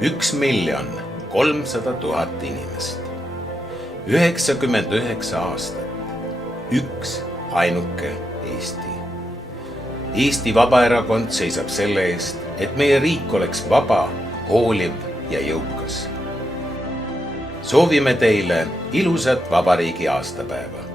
1 300 000 inimest. 99 aastat. Üks ainuke Eesti. Eesti Vabaerakond seisab selle eest, et meie riik oleks vaba, hooliv ja jõukas. Soovime teile ilusat vabariigi aastapäeva.